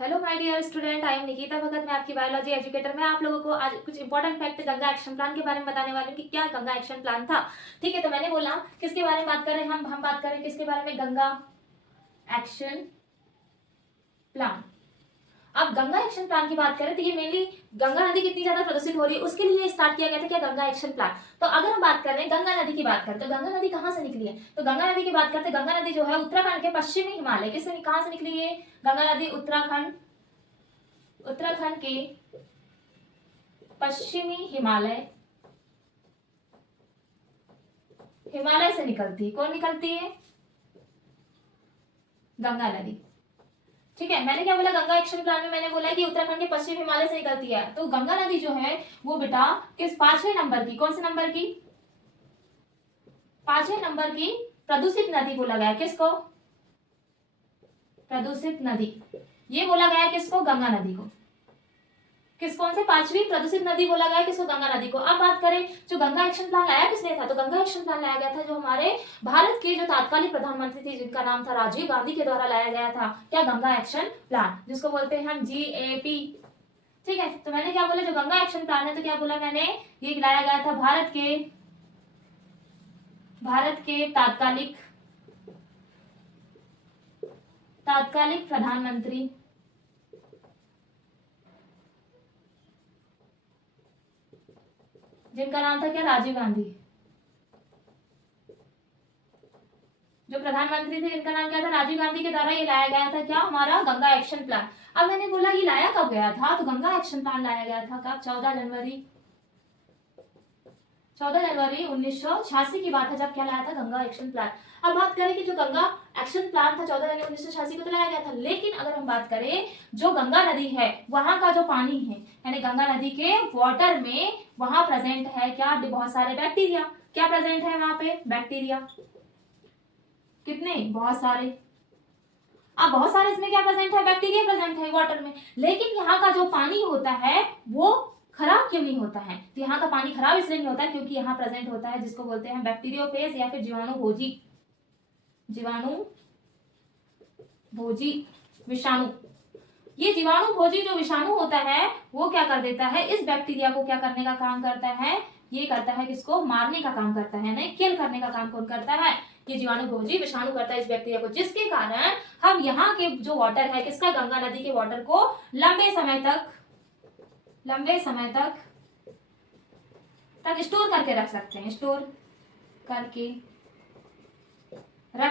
Hello my dear student, I am Nikita Bhagat. मैं आपकी biology educator. मैं आप लोगों को आज कुछ important fact Ganga action plan के बारे में बताने वाली हूँ कि क्या गंगा एक्शन प्लान था। ठीक है, तो मैंने बोला किसके बारे में बात कर रहे हैं हम बात कर रहे हैं किसके बारे में, गंगा एक्शन प्लान। अब गंगा एक्शन प्लान की बात करें तो ये मेनली गंगा नदी कितनी ज्यादा प्रदूषित हो रही है उसके लिए स्टार्ट किया गया था क्या, गंगा एक्शन प्लान। तो अगर हम बात कर रहे हैं गंगा नदी की बात करें तो गंगा नदी कहाँ से निकली है, तो गंगा नदी की बात करते हैं। गंगा नदी जो है उत्तराखंड के पश्चिमी हिमालय किससे कहाँ से निकली है, गंगा नदी उत्तराखंड के पश्चिमी हिमालय से निकलती है। कौन निकलती है, गंगा नदी। ठीक है, मैंने क्या बोला, गंगा एक्शन प्लान में मैंने बोला कि उत्तराखंड के पश्चिम हिमालय से निकलती है। तो गंगा नदी जो है वो बेटा किस 5वें नंबर की, कौन से नंबर की, 5वें नंबर की प्रदूषित नदी बोला गया। किसको, प्रदूषित नदी, ये बोला गया किसको, गंगा नदी को। कौन से 5वीं प्रदूषित नदी बोला गया किसको, गंगा नदी को। अब बात करें जो गंगा एक्शन प्लान लाया किसने था, तो गंगा एक्शन प्लान लाया गया था जो हमारे भारत के जो तात्कालिक प्रधानमंत्री थे जिनका नाम था राजीव गांधी के द्वारा लाया गया था। क्या, गंगा एक्शन प्लान, जिसको बोलते हैं हम GAP। ठीक है, तो मैंने क्या बोला, जो गंगा एक्शन प्लान है तो क्या बोला मैंने, ये लाया गया था भारत के तात्कालिक प्रधानमंत्री जिनका नाम था क्या, राजीव गांधी। जो प्रधानमंत्री थे जिनका नाम क्या था, राजीव गांधी के द्वारा ये लाया गया था क्या, हमारा गंगा एक्शन प्लान। अब मैंने बोला ये लाया कब गया था, तो गंगा एक्शन प्लान लाया गया था कब, 14 जनवरी 1986 की बात है जब क्या लाया था, गंगा एक्शन प्लान। अब बात करें कि जो गंगा एक्शन प्लान था 14 जनवरी 1986 को तो लाया गया था, लेकिन अगर हम बात करें जो गंगा नदी है वहां का जो पानी है, यानी गंगा नदी के वाटर में वहां प्रेजेंट है क्या, बहुत सारे बैक्टीरिया। क्या प्रेजेंट है वहां पे, बैक्टीरिया। कितने, बहुत सारे। अब बहुत सारे इसमें क्या प्रेजेंट है, बैक्टीरिया प्रेजेंट है वाटर में। लेकिन यहाँ का जो पानी होता है वो खराब क्यों नहीं होता है, तो यहाँ का पानी खराब इसलिए नहीं होता क्योंकि यहाँ प्रेजेंट होता है जिसको बोलते हैं बैक्टीरियोफेज या फिर जीवाणु भोजी विषाणु। ये जीवाणु भोजी जो विषाणु होता है वो क्या कर देता है, इस बैक्टीरिया को क्या करने का काम करता है, ये करता है किसको, मारने का काम करता है, नहीं किल करने का काम कौन करता है, ये जीवाणु भोजी विषाणु करता है इस बैक्टीरिया को। जिसके कारण हम यहाँ के जो वाटर है किसका, गंगा नदी के वाटर को लंबे समय तक स्टोर करके रख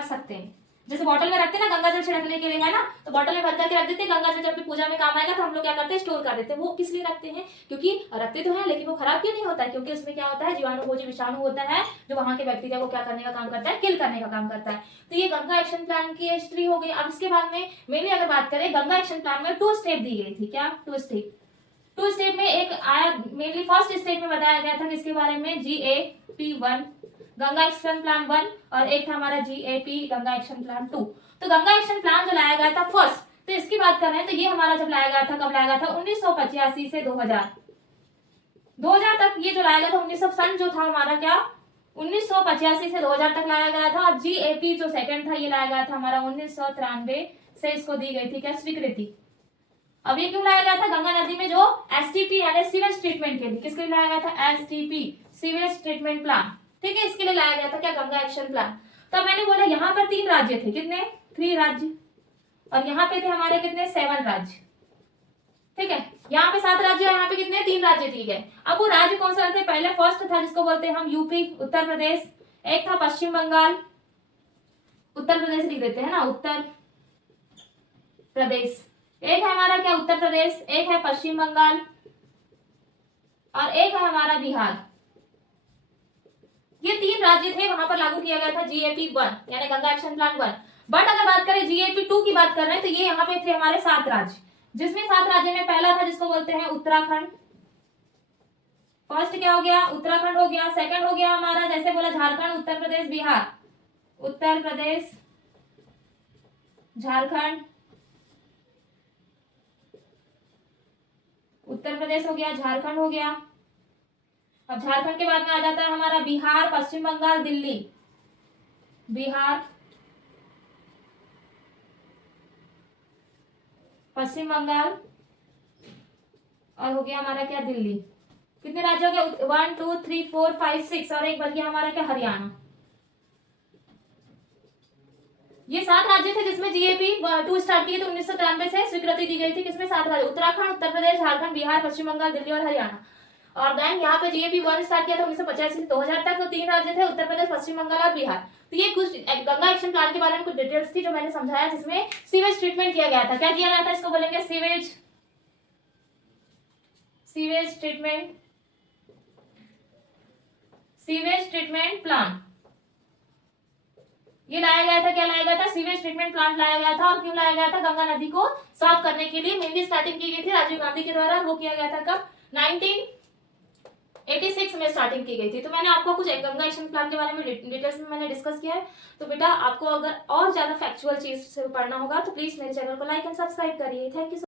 सकते हैं, जैसे बॉटल में रखते हैं ना गंगा जल छिड़कने के लिए, है ना, तो बॉटल में भर करके रख देते हैं। गंगा जल जब भी पूजा में काम आएगा तो हम लोग क्या करते हैं, स्टोर कर देते हैं। वो किस लिए रखते हैं, क्योंकि रखते तो हैं लेकिन वो खराब क्यों नहीं होता है, क्योंकि उसमें क्या होता है, जीवाणुभोजी विषाणु होता है जो वहां के बैक्टीरिया को क्या करने का काम करता है, किल करने का काम करता है। तो ये गंगा एक्शन प्लान की हिस्ट्री हो गई। अब इसके बाद में मेनली अगर बात करें, गंगा एक्शन प्लान में 2 स्टेप दी गई थी। क्या, 2 स्टेप में एक आया, मेनली फर्स्ट स्टेप में बताया गया था किसके बारे में, GAP1 गंगा एक्शन प्लान 1, और एक था हमारा GAP गंगा एक्शन प्लान 2। तो गंगा एक्शन प्लान जो लाया गया था फर्स्ट, तो इसकी बात कर रहे हैं तो ये हमारा जब लाया गया था, कब लाया गया था, 1985 से 2000 तक। ये जो लाया गया था 1900 सन जो था हमारा क्या, 1985 से 2000 तक लाया गया था। और GAP जो सेकंड था ये लाया गया था हमारा 1993 से इसको दी गई थी क्या, स्वीकृति। अब ये क्यों लाया गया था, गंगा नदी में जो STP यानी सीवेज ट्रीटमेंट के लिए, किसके लिए लाया गया था, STP सीवेज ट्रीटमेंट प्लान। ठीक है, इसके लिए लाया गया था क्या, गंगा एक्शन प्लान। तो मैंने बोला यहाँ पर 3 राज्य थे, कितने, 3 राज्य, और यहाँ पे थे हमारे कितने, 7 राज्य। ठीक है, यहाँ पे 7 राज्य और यहाँ पे कितने, 3 राज्य दिए गए। अब वो राज्य कौन सा थे, पहले फर्स्ट था जिसको बोलते हैं हम यूपी उत्तर प्रदेश, एक था पश्चिम बंगाल, उत्तर प्रदेश लिख देते हैं ना, उत्तर प्रदेश, एक है हमारा क्या, उत्तर प्रदेश, एक है पश्चिम बंगाल, और एक है हमारा बिहार। ये 3 राज्य थे, वहां पर लागू किया गया था GAP1 यानी गंगा एक्शन प्लान 1। बट अगर बात करें GAP2 की बात कर रहे हैं तो ये यहाँ पे थे हमारे 7 राज्य, जिसमें 7 राज्य में पहला था जिसको बोलते हैं उत्तराखंड। फर्स्ट क्या हो गया, उत्तराखंड हो गया। सेकंड हो गया हमारा, जैसे बोला, झारखंड, उत्तर प्रदेश, बिहार, उत्तर प्रदेश, झारखंड, उत्तर प्रदेश हो गया, झारखंड हो गया। अब झारखंड के बाद में आ जाता है हमारा बिहार, पश्चिम बंगाल, दिल्ली, बिहार, पश्चिम बंगाल और हो गया हमारा क्या दिल्ली। कितने राज्य हो गए? 1 2 3 4 5 6 और एक बच गया हमारा क्या हरियाणा। ये 7 राज्य थे जिसमें जीएपी 2 स्टार्ट किए थे 1993 से स्वीकृति दी गई थी। किसमें? 7 राज्य, उत्तराखंड, उत्तर प्रदेश, झारखंड, बिहार, पश्चिम बंगाल, दिल्ली और हरियाणा। और देन यहाँ पे जीएपी 1 स्टार्ट किया था 1985 से 2000 तक। तो 3 राज्य थे, उत्तर प्रदेश, पश्चिम बंगाल और बिहार। तो ये कुछ गंगा एक्शन प्लान के बारे में कुछ डिटेल्स थी जो मैंने समझाया, जिसमें सीवेज ट्रीटमेंट किया गया था। क्या किया गया था? इसको बोलेंगे सीवेज ट्रीटमेंट प्लान। ये लाया गया था, क्या लाया गया था? सीवेज ट्रीटमेंट प्लांट लाया गया था। और क्यों लाया गया था? गंगा नदी को साफ करने के लिए। मेनली स्टार्टिंग की गई थी राजीव गांधी के द्वारा। वो किया गया था कब? 1986 में स्टार्टिंग की गई थी। तो मैंने आपको कुछ गंगा एक्शन प्लान के बारे में डिटेल्स में मैंने डिस्कस किया है। तो बेटा आपको अगर और ज्यादा फैक्चुअल चीज से पढ़ना होगा तो प्लीज मेरे चैनल को लाइक एंड सब्सक्राइब करिए। Thank you.